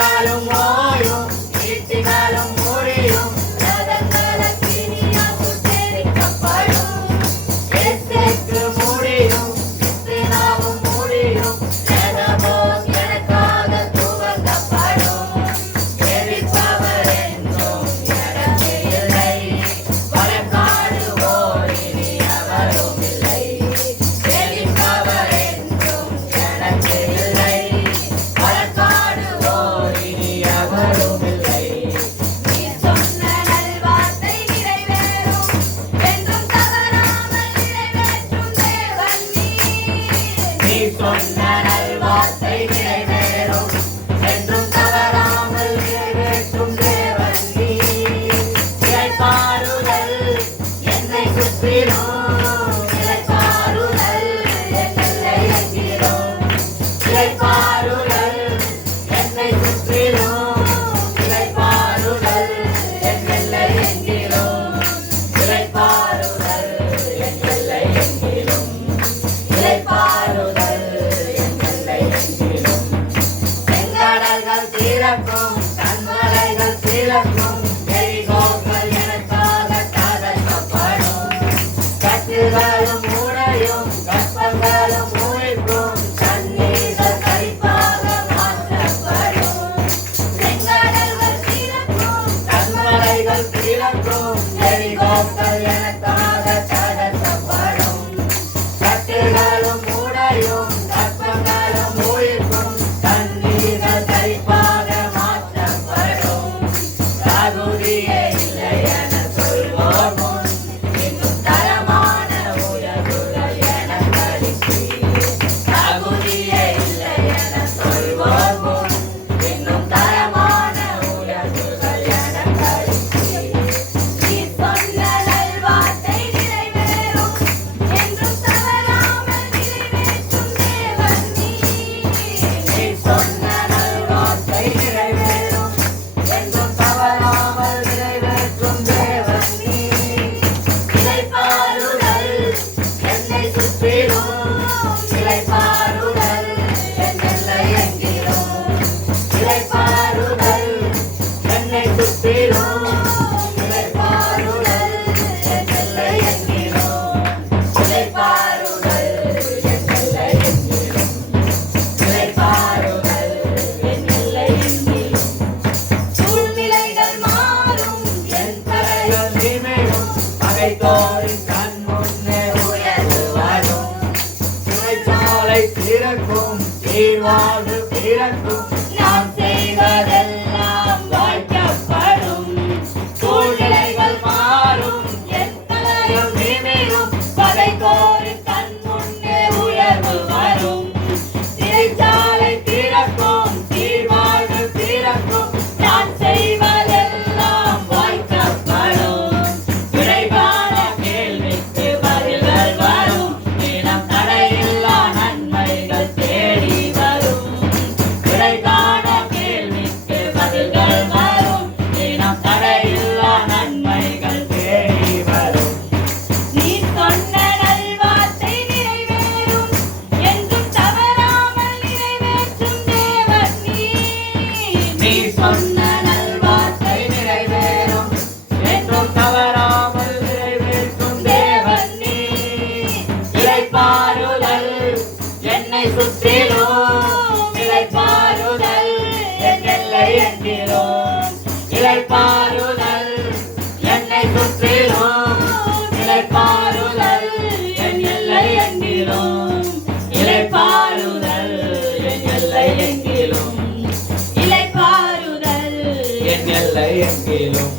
கஷ்டங்களும் ஓயும் வீழ்ச்சிகளும் முடியும் ரதங்களத்தினியால் சுட்டெரிக்கப்படும் எஸ்தேக்கு முடியும் கிறிஸ்தினாவும் முடியும் ரதபோஸ் எனக்காக துவங்கப்படும் எரிப்பவர் என்றும் எனக்கு இல்லை பலக்காடுவோர் இனி அவரும் இல்லை எரிப்பவர் என்றும் எனக்கு இல்லை பலக்காடுவோர் இனி அவரும் இல்லை நீ சொன்ன நல்வார்த்தை நிறைவேறும் என்றும் தவறாமல் நிறைவேற்றும் தேவன் நீ சொன்ன நல்வார்த்தை நிறைவேறும் என்றும் தவறாமல் நிறைவேற்றும் தேவன் நீ இளைப்பாறுதல் என்னை சுற்றிலும் இளைப்பாறுதல் என் எல்லை எங்கிலும் இளைப்பாறுதல் என்னை சுற்றிலும் இளைப்பாறுதல் என் எல்லை எங்கிலும் இளைப்பாறுதல் என் எல்லை எங்கிலும் இளைப்பாறுதல் என் எல்லை எங்கிலும் செங்கடல்கள் திறக்கும் கண்மலைகள் திறக்கும் எரிகோக்கள் எனக்காக தகர்க்கப்படும் கட்டுகளும் உடையும் கற்பங்களும் உழைப்பும் தண்ணீர்கள் கரிப்பாக மாற்றப்படும் செங்கடல்கள் திறக்கும் கண்மலைகள் திறக்கும் எரிகோக்கள் எனக்காக தகர்க்கப்படும் கட்டுகளும் உடையும் கற்பங்களும் உழைப்பும் தண்ணீர்கள் கரிப்பாக மாற்றப்படும் தகுதியே இல்லை என சொல்வோர் முன் இன்னும் தரமான உயர்வுகள் எனக்கு அளிப்பீர் தகுதியே இல்லை என சொல்வோர் முன் இன்னும் தரமான உயர்வுகள் எனக்கு அளிப்பீர் நீ சொன்ன நல்வார்த்தை நிறைவேறும் என்றும் தவறாமல் நிறைவேற்றும் தேவன் நீ சொன்ன நல்வார்த்தை நிறைவேறும் என்றும் தவறாமல் நிறைவேற்றும் தேவன் நீ இளைப்பாறுதல் என்னை சுற்றிலும் இளைப்பாறுதல் என் எல்லை எங்கிலும் இளைப்பாறுதல் என்னை சுற்றிலும் இளைப்பாறுதல் என் எல்லை எங்கிலும் இளைப்பாறுதல் என் எல்லை எங்கிலும் இளைப்பாறுதல் என் எல்லை எங்கிலும் சூழ்நிலைகள் மாறும் என் தலைகள் நிமிரும் பகைத்தோரின் கண் முன்னே உயர்வு வரும் சிறைச்சாலை திறக்கும் தீர்வாழ்வு பிறக்கும் நாம் செய்வதெல்லாம் வாய்க்கப்படும் சூழ்நிலைகள் மாறும் என் தலைகள் நிமிரும் பகைத்தோரின் கண் முன்னே உயர்வு வரும் சிறைச்சாலை திறக்கும் தீர்வாழ்வு பிறக்கும் நான் செய்வதெல்லாம் வாய்க்கப்படும் விரைவான கேள்விக்கு பதில்கள் வரும் தினம் தடையில்லா நன்மைகள் தேடி வரும் விரைவான கேள்விக்கு பதில்கள் வரும் தினம் தடையில்லா நன்மைகள் தேடி வரும் நீ சொன்ன நல்வார்த்தை நிறைவேறும் என்றும் தவறாமல் நிறைவேற்றும் தேவன் நீ சொன்ன நல்வார்த்தை நிறைவேறும் என்றும் தவறாமல் நிறைவேற்றும் தேவன் நீ இளைப்பாறுதல் என்னை சுற்றிலும் இளைப்பாறுதல் என் எல்லை எங்கிலும் இளைப்பாறுதல் என்னை சுற்றிலும் இளைப்பாறுதல் என் எல்லை எங்கிலும் இளைப்பாறுதல் என் எல்லை எங்கிலும் இளைப்பாறுதல் என் எல்லை எங்கிலும்